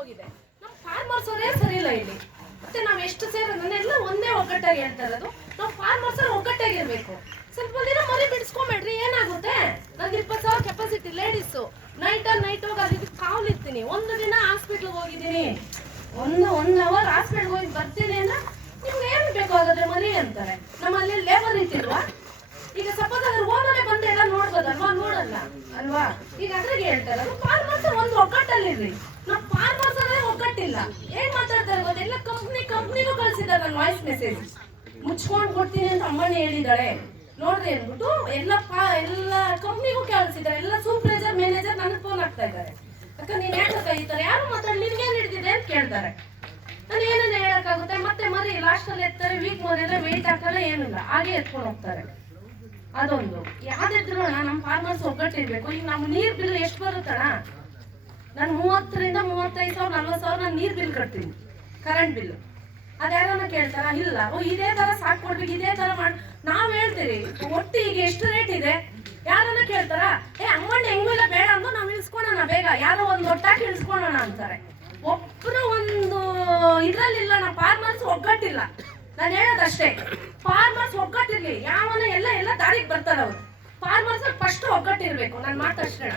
ಹೋಗಿದೆ. ನಮ್ಮ ಫಾರ್ಮರ್ಸ್ ಅವರೇ ಸರಿ ಇಲ್ಲ ಇಲ್ಲಿ. ಮತ್ತೆ ನಾವು ಎಷ್ಟು ಸೇರೋದನ್ನೆಲ್ಲ ಒಂದೇ ಒಗ್ಗಟ್ಟಾಗಿ ಹೇಳ್ತಾ ಇರೋದು. ನಾವು ಫಾರ್ಮರ್ಸ್ ಅವ್ರು ಒಗ್ಗಟ್ಟಾಗಿರ್ಬೇಕು. ಸ್ವಲ್ಪ ದಿನ ಮರಿ ಬಿಡಿಸ್ಕೊಂಬೇಡ್ರಿ, ಏನಾಗುತ್ತೆ? ನಂಗೆ 20,000 ಕೆಪಾಸಿಟಿ ಲೇಡೀಸು, ನೈಟ್ ಹೋಗಿ ಅಲ್ಲಿ ಕಾವಲಿರ್ತೀನಿ. ಒಂದು ದಿನ ಹಾಸ್ಪಿಟ್ಲ್ಗೆ ಹೋಗಿದ್ದೀನಿ, ಒನ್ ಅವರ್ ಹಾಸ್ಪಿಟ್ಲ್ಗೆ ಹೋಗಿ ಬರ್ತೀನಿ ಅಂದ್ರೆ ನಿಮ್ಗೆ ಏನು ಬೇಕು ಹಾಗಾದ್ರೆ ಮರಿ ಅಂತಾರೆ. ನಮ್ಮಲ್ಲಿ ಲೇಬರ್ ಇಟ್ಟಿಲ್ವಾ? ಈಗ ಸಪೋಸ್ ಅದ್ರ ಓನರೇ ಬಂದು ಎಲ್ಲ ನೋಡ್ಬೋದಲ್ವಾ? ನೋಡಲ್ಲ ಅಲ್ವಾ? ಈಗ ಅದ್ರಾಗೆ ಹೇಳ್ತಾರೆ ಫಾರ್ಮರ್ಸ್ ಒಂದು ಒಗ್ಗಟ್ಟಲ್ಲಿರ್ರಿ. ನಾವು ಫಾರ್ಮರ್ಸ್ ಅದೇ ಒಗ್ಗಟ್ಟಿಲ್ಲ. ಏನ್ ಮಾತಾಡ್ತಾರೆ ಗೊತ್ತಾ? ಎಲ್ಲ ಕಂಪ್ನಿಗೂ ಕಳ್ಸಿದ್ದಾರೆ ನನ್ನ ವಾಯ್ಸ್ ಮೆಸೇಜ್. ಮುಚ್ಕೊಂಡು ಕೊಡ್ತೀನಿ ಅಂತ ಅಮ್ಮನೇ ಹೇಳಿದಾಳೆ ನೋಡ್ರಿ ಅಂದ್ಬಿಟ್ಟು ಎಲ್ಲ ಕಂಪ್ನಿಗೂ ಕಳ್ಸಿದ್ದಾರೆ. ಎಲ್ಲ ಸೂಪರ್ವೈಸರ್ ಮ್ಯಾನೇಜರ್ ನನಗೆ ಫೋನ್ ಆಗ್ತಾ ಇದ್ದಾರೆ. ಅಕ್ಕ ನೀನ್ ಯಾಕೆ ಕೈತಾರೆ, ಯಾರು ಮಾತಾಡಿ ನಿನ್ಗೇನ್ ಹಿಡಿದಿದೆ ಅಂತ ಕೇಳ್ತಾರೆ. ನಾನು ಏನನ್ನ ಹೇಳಕ್ಕಾಗುತ್ತೆ? ಮತ್ತೆ ಮರಿ ಲಾಸ್ಟ್ ಅಲ್ಲಿ ಎತ್ತಾರೆ, ವೀಕ್ ಮರಿದ್ರೆ ವೆಯ್ಟ್ ಹಾಕಲ್ಲ, ಏನಿಲ್ಲ, ಹಾಗೆ ಎತ್ಕೊಂಡು ಹೋಗ್ತಾರೆ. ಅದೊಂದು ಯಾವ್ದಿದ್ರು ನಮ್ಮ ಫಾರ್ಮರ್ಸ್ ಒಗ್ಗಟ್ಟಿರ್ಬೇಕು. ಈಗ ನಮ್ಮ ನೀರ್ ಬಿಲ್ ಎಷ್ಟು ಬರುತ್ತಣ? ನಾನು 30,000 35,000 40,000 ನಾನು ನೀರ್ ಬಿಲ್ ಕಟ್ತೀನಿ, ಕರೆಂಟ್ ಬಿಲ್. ಅದ್ಯಾರನ್ನ ಕೇಳ್ತಾರ? ಇಲ್ಲ. ಇದೇ ತರ ಸಾಕೊಡ್ಬೇಕು, ಇದೇ ತರ ಮಾಡಿ ನಾವ್ ಹೇಳ್ತೀರಿ. ಒಟ್ಟು ಈಗ ಎಷ್ಟು ರೇಟ್ ಇದೆ ಯಾರನ್ನ ಕೇಳ್ತಾರ? ಅಮ್ಮಣ್ಣ ಹೆಂಗೂ ಇಲ್ಲ, ಬೇಡ ಅಂದು ನಾವ್ ಇಳಿಸ್ಕೊಳೋಣ, ಬೇಗ ಯಾರೋ ಒಂದು ಒಟ್ಟಾಗಿ ಇಳಿಸ್ಕೊಳ್ಳೋಣ ಅಂತಾರೆ. ಒಬ್ರು ಒಂದು ಇದ್ರಲ್ಲಿಲ್ಲ. ನಮ್ಮ ಫಾರ್ಮರ್ಸ್ ಒಗ್ಗಟ್ಟಿಲ್ಲ. ನಾನು ಹೇಳೋದಷ್ಟೇ, ಫಾರ್ಮರ್ಸ್ ಒಗ್ಗಟ್ಟಿರ್ಲಿ. ಯಾವನ ಎಲ್ಲ ದಾರಿಗೆ ಬರ್ತಾರ ಅವ್ರು. ಫಾರ್ಮರ್ಸ್ ಫಸ್ಟ್ ಒಗ್ಗಟ್ಟಿರ್ಬೇಕು. ನನ್ನ ಮಾತು ಅಷ್ಟೇ.